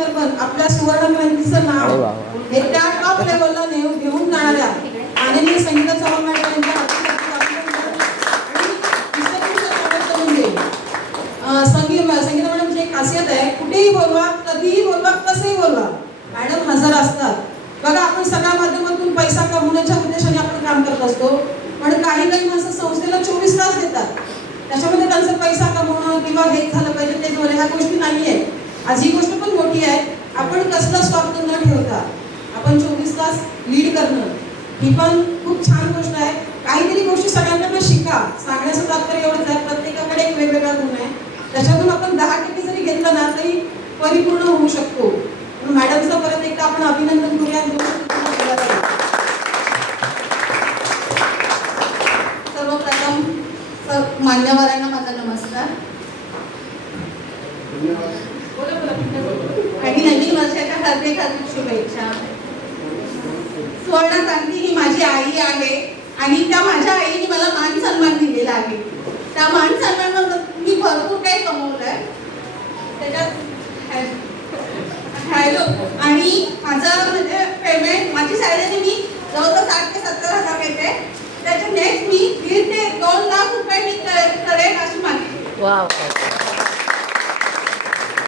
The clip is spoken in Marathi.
गेल्यानंतर पण आपल्या सुवर्ण क्रांतीचं नाव हे त्या टॉप लेवलला घेऊन जाणाऱ्या माननीय संगीता चव्हाण मॅडम यांच्या संगीता मॅडमची एक खासियत आहे, कुठेही बोलवा, कधीही बोलवा, कसंही बोलवा, मॅडम हजर असतात. बघा, आपण सगळ्या माध्यमातून पैसा कमवण्याच्या उद्देशाने आपण काम करत असतो, पण काही माणसं संस्थेला 24 तास देतात. त्याच्यामध्ये त्यांचा पैसा कमवणं किंवा हे झालं पाहिजे ते झालं ह्या गोष्टी नाही आहेत. आज ही गोष्ट पण मोठी आहे. आपण कसला स्वार्थ न ठेवता आपण 24 तास लीड करणं ही पण खूप छान गोष्ट आहे. काहीतरी गोष्टी सगळ्यांना शिका. सांगण्याचं तात्पर्य एवढंच आहे, प्रत्येकाकडे एक वेगवेगळा गुण आहे, त्याच्यातून आपण 10% जरी घेतलं ना तरी परिपूर्ण होऊ शकतो. मॅडमचं परत एकदा आपण अभिनंदन करूया. सर्वप्रथम मान्यवरांना माझा नमस्कार आणि नवीन वर्षाच्या हार्दिक हार्दिक शुभेच्छा. सुवर्ण क्रांती ही माझी आई आहे आणि त्या माझ्या आईने मला मान सन्मान दिलेला आहे. त्या मान सन्मानामध्ये मी भरपूर काही कमवलंय त्याच्यात हॅलो आणि माझं म्हणजे पेमेंट माझी सॅलरी मी जवळजवळ 60 ते 70 हजार घेते. त्याच्या नेक्स्ट मी 1.5 ते 2 लाख रुपये मी करेन अशी माझी.